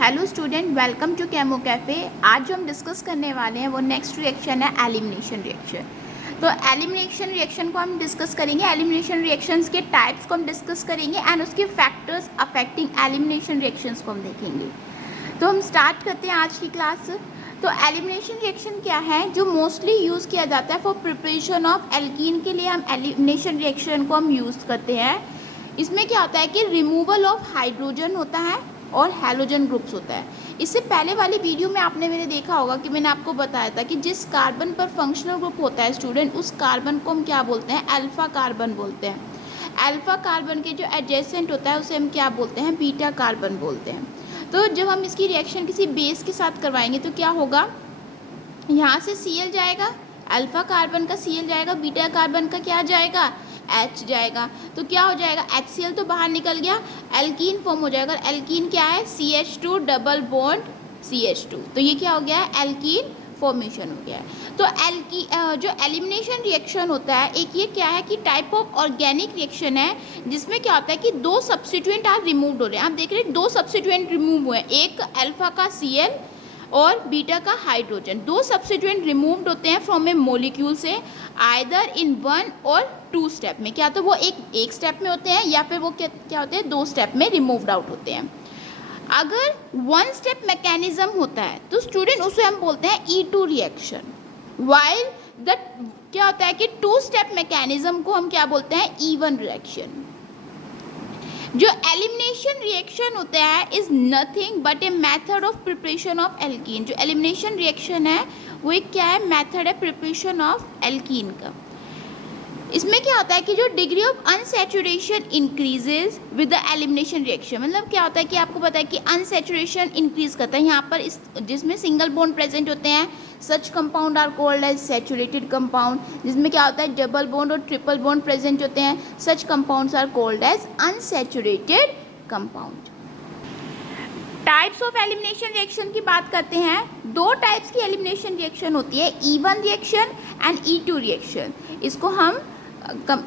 Hello student, welcome to Chemo Cafe. आज जो हम डिस्कस करने वाले हैं वो नेक्स्ट रिएक्शन है एलिमिनेशन रिएक्शन। तो एलिमिनेशन रिएक्शन को हम डिस्कस करेंगे, एलिमिनेशन रिएक्शंस के टाइप्स को हम डिस्कस करेंगे एंड उसके फैक्टर्स अफेक्टिंग एलिमिनेशन रिएक्शंस को हम देखेंगे। तो हम स्टार्ट करते हैं आज की क्लास। तो एलिमिनेशन रिएक्शन क्या है, जो मोस्टली यूज़ किया जाता है फॉर प्रिपरेशन ऑफ एल्कीन के लिए हम एलिमिनेशन रिएक्शन को हम यूज़ करते हैं। इसमें क्या होता है कि रिमूवल ऑफ हाइड्रोजन होता है और हैलोजन ग्रुप्स होता है। इससे पहले वाली वीडियो में आपने मेरे देखा होगा कि मैंने आपको बताया था कि जिस कार्बन पर फंक्शनल ग्रुप होता है स्टूडेंट, उस कार्बन को हम क्या बोलते हैं, अल्फा कार्बन बोलते हैं। अल्फा कार्बन के जो एडजेसेंट होता है उसे हम क्या बोलते हैं, बीटा कार्बन बोलते हैं। तो जब हम इसकी रिएक्शन किसी बेस के साथ करवाएंगे तो क्या होगा, यहाँ से Cl जाएगा, अल्फा कार्बन का Cl जाएगा, बीटा कार्बन का क्या जाएगा, H जाएगा। तो क्या हो जाएगा, HCl तो बाहर निकल गया, एल्कीन फॉर्म हो जाएगा। एल्कीन क्या है, CH2 डबल बॉन्ड CH2। तो ये क्या हो गया है, एल्कीन फॉर्मेशन हो गया है। तो जो एलिमिनेशन रिएक्शन होता है, एक ये क्या है कि टाइप ऑफ ऑर्गेनिक रिएक्शन है जिसमें क्या होता है कि दो सब्स्टिट्यूएंट आर रिमूव्ड हो रहे हैं। आप देख रहे हैं दो सब्स्टिट्यूएंट रिमूव हुए हैं, एक अल्फा का Cl और बीटा का हाइड्रोजन। दो सब्स्टिट्यूएंट रिमूव्ड होते हैं फ्रॉम ए मॉलिक्यूल से, आइदर इन वन और टू स्टेप में। क्या तो वो एक स्टेप में होते हैं या फिर वो क्या होते हैं, दो स्टेप में रिमूव्ड आउट होते हैं। अगर वन स्टेप मैकेनिज्म होता है तो स्टूडेंट उसे हम बोलते हैं E2 रिएक्शन, वाइल द क्या होता है कि टू स्टेप मैकेनिज्म को हम क्या बोलते हैं, E1 रिएक्शन। जो एलिमिनेशन रिएक्शन होता है is nothing but a method of preparation of alkene. जो एलिमिनेशन रिएक्शन है वो एक क्या है, मेथड है प्रिपरेशन ऑफ एल्कीन का। इसमें क्या होता है कि जो degree of unsaturation increases with the elimination reaction. मतलब क्या होता है कि आपको पता है कि अनसैचुरेशन इंक्रीज करता है यहाँ पर, इस जिसमें सिंगल बॉन्ड प्रेजेंट होते हैं, such compound are called as saturated compound. जिसमें क्या होता है, डबल बॉन्ड और ट्रिपल बॉन्ड प्रेजेंट होते हैं, such compounds are called as unsaturated compound. Types of elimination reaction की बात करते हैं। दो टाइप्स की एलिमिनेशन रिएक्शन होती है, E1 reaction and E2 reaction. इसको हम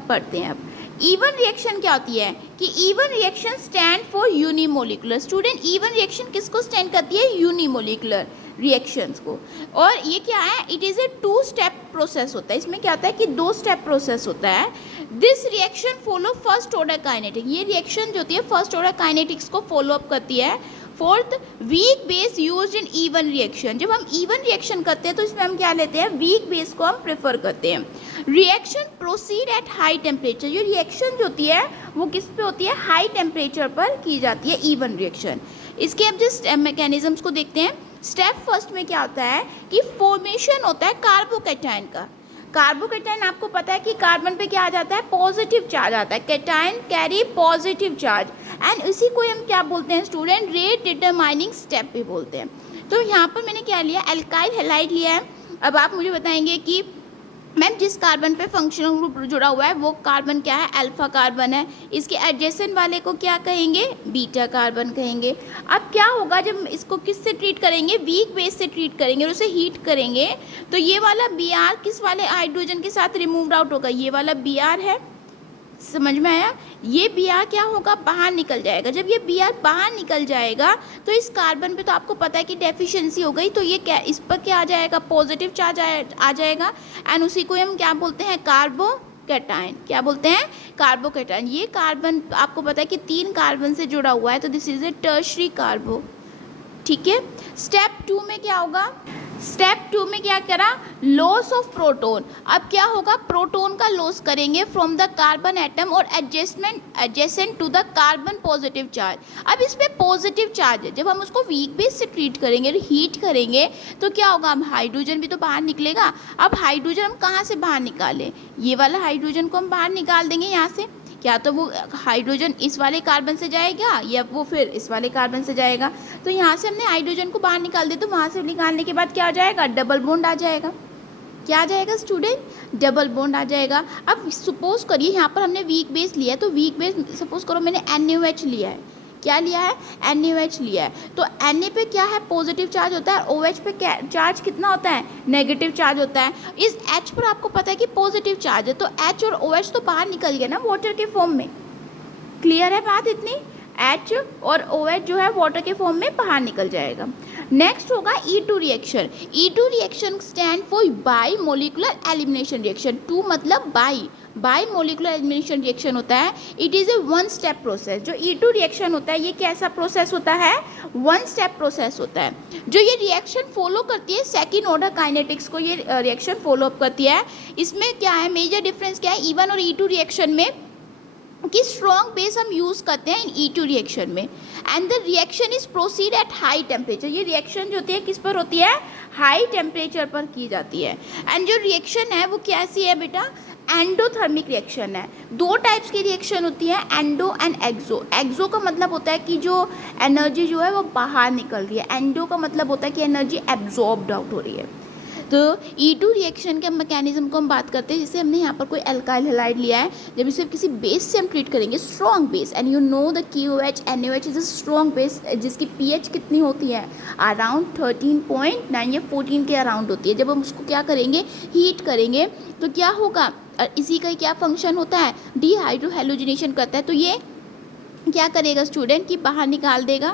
पढ़ते हैं। अब E1 रिएक्शन क्या होती है कि E1 reaction stand for unimolecular. Student E1 reaction किसको स्टैंड करती है, यूनिमोलिकुलर रिएक्शंस को। और ये क्या है, it is a two step process होता है। इसमें क्या होता है कि दो स्टेप प्रोसेस होता है। This reaction follow first order kinetic. ये रिएक्शन जो होती है फर्स्ट ऑर्डर काइनेटिक्स को फॉलो अप करती है। Fourth, weak base used in E1 reaction. जब हम E1 रिएक्शन करते हैं तो इसमें हम क्या लेते हैं, वीक बेस को हम प्रेफर करते हैं। Reaction proceed at high temperature. ये रिएक्शन जो होती है वो किस पे होती है, हाई टेम्परेचर पर की जाती है E1 रिएक्शन। इसके अब जिस मैकेनिज्म्स को देखते हैं। स्टेप फर्स्ट में क्या होता है कि फॉर्मेशन होता है कार्बोकैटायन का। कार्बोकैटायन आपको पता है कि कार्बन पे क्या आ जाता है, पॉजिटिव चार्ज आता है। Cation carry positive charge and इसी को हम क्या बोलते हैं स्टूडेंट, रेट डिटरमाइनिंग स्टेप भी बोलते हैं। तो यहाँ पर मैंने क्या लिया, एल्काइल हैलाइड लिया है। अब आप मुझे बताएंगे कि मैम जिस कार्बन पे फंक्शनल ग्रुप जुड़ा हुआ है वो कार्बन क्या है, अल्फा कार्बन है। इसके एडजेसेंट वाले को क्या कहेंगे, बीटा कार्बन कहेंगे। अब क्या होगा जब इसको किससे ट्रीट करेंगे, वीक बेस से ट्रीट करेंगे और उसे हीट करेंगे तो ये वाला Br किस वाले हाइड्रोजन के साथ रिमूव्ड आउट होगा, ये वाला Br है। समझ में आया, ये Br क्या होगा, बाहर निकल जाएगा। जब ये Br बाहर निकल जाएगा तो इस कार्बन पे तो आपको पता है कि डेफिशिएंसी हो गई, तो ये क्या, इस पर क्या आ जाएगा, पॉजिटिव चार्ज आ जाएगा एंड उसी को हम क्या बोलते हैं, कार्बोकैटायन। क्या बोलते हैं, कार्बोकैटायन। ये कार्बन आपको पता है कि 3 कार्बन से जुड़ा हुआ है, तो दिस इज ए टर्शरी कार्बो। ठीक है। स्टेप 2 में क्या होगा, स्टेप 2 में क्या करा, लॉस ऑफ प्रोटोन। अब क्या होगा, प्रोटोन का लॉस करेंगे फ्रॉम द कार्बन एटम और adjacent to the carbon positive charge. अब इस पे पॉजिटिव चार्ज है, जब हम उसको वीक बेस से ट्रीट करेंगे और हीट करेंगे तो क्या होगा, हम हाइड्रोजन भी तो बाहर निकलेगा। अब हाइड्रोजन हम कहाँ से बाहर निकालें, ये वाला हाइड्रोजन को हम बाहर निकाल देंगे यहाँ से। क्या तो वो हाइड्रोजन इस वाले कार्बन से जाएगा या वो फिर इस वाले कार्बन से जाएगा। तो यहाँ से हमने हाइड्रोजन को बाहर निकाल दिया, तो वहाँ से निकालने के बाद क्या आ जाएगा, डबल बॉन्ड आ जाएगा। क्या आ जाएगा स्टूडेंट, डबल बॉन्ड आ जाएगा। अब सपोज करिए यहाँ पर हमने वीक बेस लिया है, तो वीक बेस सपोज करो मैंने NaOH लिया है। क्या लिया है, NaOH लिया है। तो Na पे क्या है, पॉजिटिव चार्ज होता है, OH पे क्या चार्ज कितना होता है, नेगेटिव चार्ज होता है। इस H पर आपको पता है कि पॉजिटिव चार्ज है, तो H और OH तो बाहर निकल गया ना वाटर के फॉर्म में। क्लियर है बात इतनी। H और OH जो है वाटर के फॉर्म में बाहर निकल जाएगा। नेक्स्ट होगा E2 reaction. E2 reaction stand for by molecular elimination reaction. 2 मतलब बाई मोलिकुलर एलिमिनेशन रिएक्शन होता है। It is A one step process. जो E2 रिएक्शन होता है ये कैसा प्रोसेस होता है? वन स्टेप प्रोसेस होता है। जो ये रिएक्शन फॉलो करती है सेकेंड ऑर्डर काइनेटिक्स को ये रिएक्शन फॉलो अप करती है। इसमें क्या है, मेजर डिफरेंस क्या है E1 और E2 रिएक्शन में, कि स्ट्रॉन्ग बेस हम यूज़ करते हैं इन E2 रिएक्शन में। And the reaction is proceed at high temperature. ये रिएक्शन जो होती है किस पर होती है? हाई टेम्परेचर पर की जाती है। एंड जो रिएक्शन है वो कैसी है बेटा? एंडोथर्मिक रिएक्शन है। 2 टाइप्स की रिएक्शन होती है, एंडो एंड एक्सो। एक्सो का मतलब होता है कि जो एनर्जी जो है वो बाहर निकल रही है, एंडो का मतलब होता है कि एनर्जी एब्जॉर्ब्ड आउट हो रही है। तो E2 रिएक्शन के मैकेनिज्म को हम बात करते हैं। जैसे हमने यहाँ पर कोई एल्काइल हैलाइड लिया है, जब इसे किसी बेस से हम ट्रीट करेंगे, strong base, and you know the KOH NaOH is a strong base जिसकी pH कितनी होती है? अराउंड 13.9 या 14 के अराउंड होती है। जब हम उसको क्या करेंगे, हीट करेंगे, तो क्या होगा? इसी का क्या फंक्शन होता है? डिहाइड्रोहेलोजिनेशन करता है। तो ये क्या करेगा स्टूडेंट कि बाहर निकाल देगा।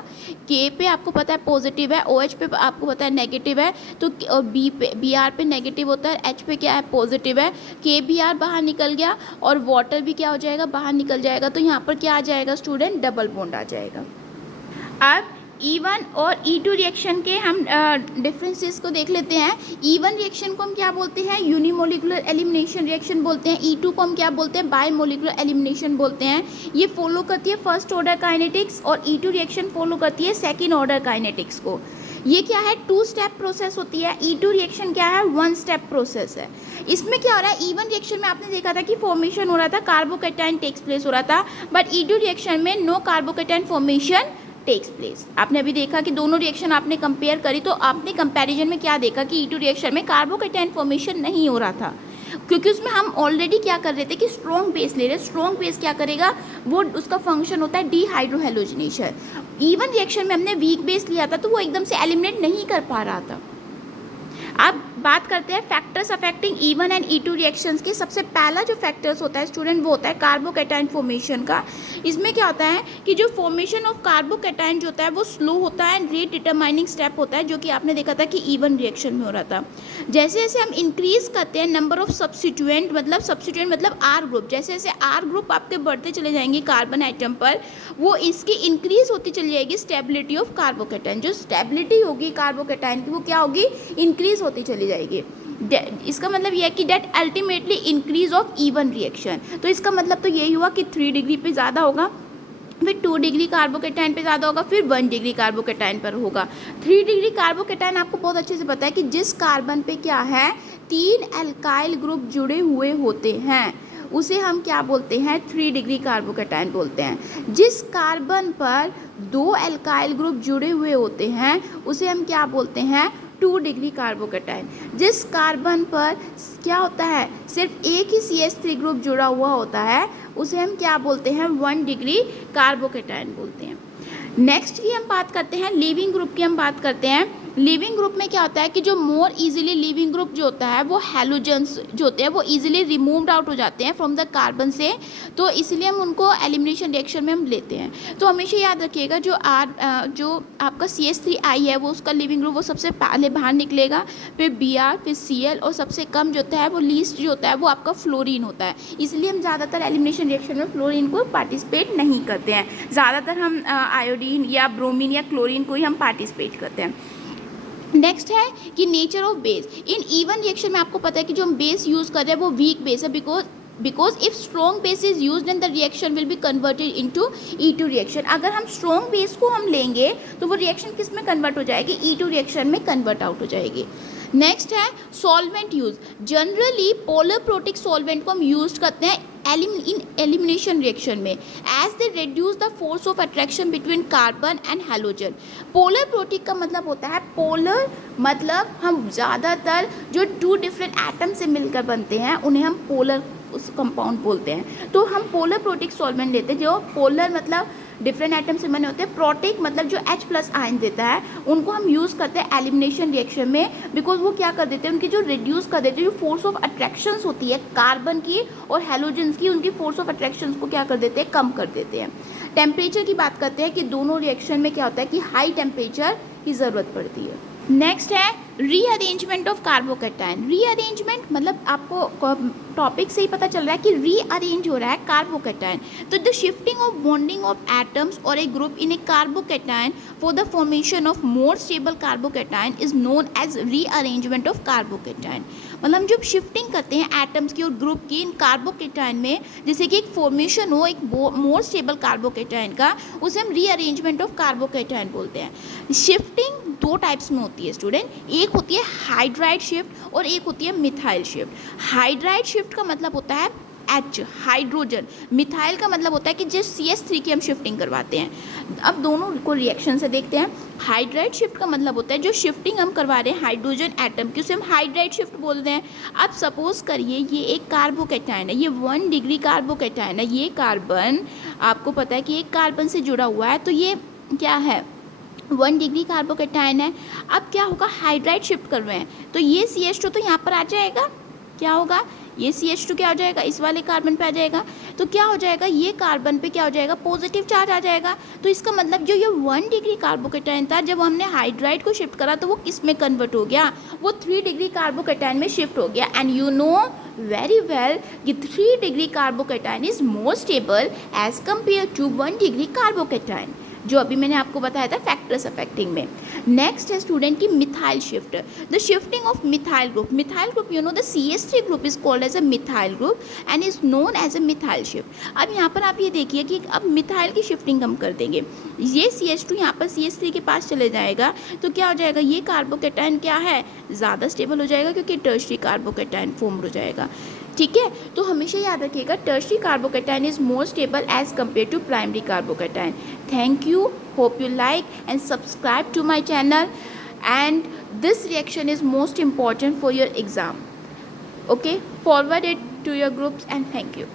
के पे आपको पता है पॉजिटिव है, OH पे आपको पता है नेगेटिव है, तो बी पे Br पे नेगेटिव होता है, H पे क्या है? पॉजिटिव है। KBr बाहर निकल गया और वाटर भी क्या हो जाएगा? बाहर निकल जाएगा। तो यहाँ पर क्या आ जाएगा स्टूडेंट? डबल बॉन्ड आ जाएगा। अब E1 और E2 रिएक्शन के हम डिफरेंसेस को देख लेते हैं। E1 रिएक्शन को हम क्या बोलते हैं? यूनिमोलिकुलर एलिमिनेशन रिएक्शन बोलते हैं। E2 को हम क्या बोलते हैं? बाई मोलिकुलर एलिमिनेशन बोलते हैं। ये फॉलो करती है फर्स्ट ऑर्डर काइनेटिक्स, और E2 रिएक्शन फॉलो करती है सेकेंड ऑर्डर काइनेटिक्स को। ये क्या है? 2 स्टेप प्रोसेस होती है। E2 रिएक्शन क्या है? 1 स्टेप प्रोसेस है। इसमें क्या हो रहा है? E1 रिएक्शन में आपने देखा था कि फॉर्मेशन हो रहा था, कार्बोकैटायन टेक्स प्लेस हो रहा था, बट E2 रिएक्शन में no carbocation formation takes place. आपने अभी देखा कि दोनों रिएक्शन आपने कंपेयर करी, तो आपने कंपैरिजन में क्या देखा कि E2 रिएक्शन में कार्बोकैटायन फॉर्मेशन नहीं हो रहा था, क्योंकि उसमें हम ऑलरेडी क्या कर रहे थे कि स्ट्रॉन्ग बेस ले रहे। स्ट्रॉन्ग बेस क्या करेगा? वो उसका फंक्शन होता है डिहाइड्रोहेलोजिनेशन। E1 रिएक्शन में हमने वीक बेस लिया था, तो वो एकदम से एलिमिनेट नहीं कर पा रहा था। अब बात करते हैं factors affecting E1 and E2 reactions के। सबसे पहला जो फैक्टर्स होता है स्टूडेंट वो होता है कार्बोकैटायन फॉर्मेशन का। इसमें क्या होता है कि जो फॉर्मेशन ऑफ कार्बोकैटायन जो होता है वो स्लो होता है एंड रेट डिटरमाइनिंग स्टेप होता है, जो कि आपने देखा था कि E1 रिएक्शन में हो रहा था। जैसे जैसे हम इंक्रीज करते हैं नंबर ऑफ सब्स्टिट्यूएंट मतलब R ग्रुप, जैसे जैसे R ग्रुप आपके बढ़ते चले जाएंगे कार्बन आइटम पर, वो इसकी इंक्रीज होती चली जाएगी स्टेबिलिटी ऑफ कार्बोकैटायन। जो स्टेबिलिटी होगी कार्बोकैटायन की वो क्या होगी? इंक्रीज होती चली जाएगी। इसका मतलब यह है कि that ultimately increase of E1 reaction. तो इसका मतलब तो यही हुआ कि 3 डिग्री पे ज़्यादा होगा, फिर 2 डिग्री कार्बोकैटायन पे ज़्यादा होगा, फिर 1 डिग्री कार्बोकैटायन पर होगा। 3 डिग्री कार्बोकैटायन आपको बहुत अच्छे से पता है कि जिस कार्बन पे क्या है? 3 एल्काइल ग्रुप जुड़े हुए होते हैं, उसे हम क्या बोलते हैं? 3 डिग्री कार्बोकैटायन बोलते हैं। जिस कार्बन पर 2 एल्काइल ग्रुप जुड़े हुए होते हैं उसे हम क्या बोलते हैं? 2 डिग्री कार्बोकैटायन। जिस कार्बन पर क्या होता है? सिर्फ एक ही CH3 ग्रुप जुड़ा हुआ होता है उसे हम क्या बोलते हैं? 1 डिग्री कार्बोकैटायन बोलते हैं। नेक्स्ट की हम बात करते हैं लीविंग ग्रुप की हम बात करते हैं। लीविंग ग्रुप में क्या होता है कि जो मोर इजीली लीविंग ग्रुप जो होता है वो हैलोजेंस जो होते हैं वो इजीली रिमूव्ड आउट हो जाते हैं फ्रॉम द कार्बन से, तो इसलिए हम उनको एलिमिनेशन रिएक्शन में हम लेते हैं। तो हमेशा याद रखिएगा जो आपका CH3I है वो उसका लीविंग ग्रुप वो सबसे पहले बाहर निकलेगा, फिर Br, फिर Cl, और सबसे कम जो होता है वो लीस्ट जो होता है वो आपका फ्लोरीन होता है। इसलिए हम ज़्यादातर एलिमिनेशन रिएक्शन में फ्लोरीन को पार्टिसिपेट नहीं करते हैं, ज़्यादातर हम आयोडीन या ब्रोमीन या क्लोरीन को ही हम पार्टिसिपेट करते हैं। नेक्स्ट है कि nature of base. In E1 reaction में आपको पता है कि जो हम बेस यूज़ कर रहे हैं वो वीक बेस है, because if strong base is use then the reaction will be converted into E2 reaction. अगर हम स्ट्रॉन्ग बेस को हम लेंगे तो वो रिएक्शन किस में कन्वर्ट हो जाएगी? E2 रिएक्शन में कन्वर्ट आउट हो जाएगी। नेक्स्ट है solvent use. Generally polar protic solvent को हम यूज करते हैं इन एलिमिनेशन रिएक्शन में, as they reduce the force of attraction between carbon and halogen. Polar protic का मतलब होता है, पोलर मतलब हम ज़्यादातर जो 2 डिफरेंट एटम से मिलकर बनते हैं उन्हें हम पोलर उस कंपाउंड बोलते हैं। तो हम पोलर प्रोटिक सॉल्वेंट लेते हैं। जो पोलर मतलब डिफरेंट आइटम से बने होते हैं, प्रोटिक मतलब जो H+ आयन देता है, उनको हम यूज़ करते हैं एलिमिनेशन रिएक्शन में, बिकॉज वो क्या कर देते हैं, उनकी जो रिड्यूस कर देते हैं, जो फोर्स ऑफ अट्रैक्शंस होती है कार्बन की और हैलोजन्स की, उनकी फोर्स ऑफ अट्रैक्शंस को क्या कर देते हैं? कम कर देते हैं। टेम्परेचर की बात करते हैं कि दोनों रिएक्शन में क्या होता है कि हाई टेम्परेचर की ज़रूरत पड़ती है। नेक्स्ट है रीअरेंजमेंट ऑफ कार्बोकैटायन। रीअरेंजमेंट मतलब आपको टॉपिक से ही पता चल रहा है कि रीअरेंज हो रहा है कार्बोकैटायन। तो the shifting of bonding of atoms और a group in a carbocation for the formation of more stable carbocation is known as rearrangement of carbocation. मतलब जब शिफ्टिंग करते हैं एटम्स की और ग्रुप की इन कार्बोकैटायन में, जैसे कि एक फॉर्मेशन हो एक मोर स्टेबल कार्बोकैटायन का, उसे हम रीअरेंजमेंट ऑफ कार्बोकैटायन बोलते हैं। शिफ्टिंग दो टाइप्स में होती है स्टूडेंट, एक होती है हाइड्राइड शिफ्ट और एक होती है मिथाइल शिफ्ट। हाइड्राइड शिफ्ट का मतलब होता है H हाइड्रोजन, मिथाइल का मतलब होता है कि जिस CH3 की हम शिफ्टिंग करवाते हैं। अब दोनों को रिएक्शन से देखते हैं। हाइड्राइड शिफ्ट का मतलब होता है जो शिफ्टिंग हम करवा रहे हैं हाइड्रोजन एटम की, उसे हम हाइड्राइड शिफ्ट बोलते हैं। अब सपोज करिए ये एक कार्बोकैटायन है, ये 1 डिग्री कार्बोकैटायन है। ये कार्बन आपको पता है कि एक कार्बन से जुड़ा हुआ है, तो ये क्या है 1 डिग्री कार्बोकैटायन है। अब क्या होगा, हाइड्राइड शिफ्ट कर रहे हैं तो ये CH2 तो यहाँ पर आ जाएगा, क्या होगा ये CH2 क्या हो जाएगा इस वाले कार्बन पे आ जाएगा, तो क्या हो जाएगा ये कार्बन पे क्या हो जाएगा पॉजिटिव चार्ज आ जाएगा। तो इसका मतलब जो ये 1 डिग्री कार्बोकैटायन था, जब हमने हाइड्राइड को शिफ्ट करा तो वो किस में कन्वर्ट हो गया, वो 3 डिग्री कार्बोकैटायन में शिफ्ट हो गया। And you know very well कि 3 degree carbocation is more stable as compare to 1 degree carbocation, जो अभी मैंने आपको बताया था फैक्टर्स अफेक्टिंग में। नेक्स्ट है स्टूडेंट की methyl shift, the shifting of methyl group. Methyl group you know the CH3 group is called as a methyl group and is known as a methyl shift. अब यहाँ पर आप ये देखिए कि अब मिथाइल की शिफ्टिंग हम कर देंगे, ये CH2 यहाँ पर CH3 के पास चले जाएगा, तो क्या हो जाएगा ये कार्बोकैटायन क्या है ज़्यादा स्टेबल हो जाएगा क्योंकि टर्शरी कार्बोकैटायन फॉर्म हो जाएगा। ठीक है, तो हमेशा याद रखिएगा tertiary carbocation is more stable as compare to primary carbocation. Thank you, hope you like and subscribe to my channel, and this reaction is most important for your exam. Okay, forward it to your groups and thank you.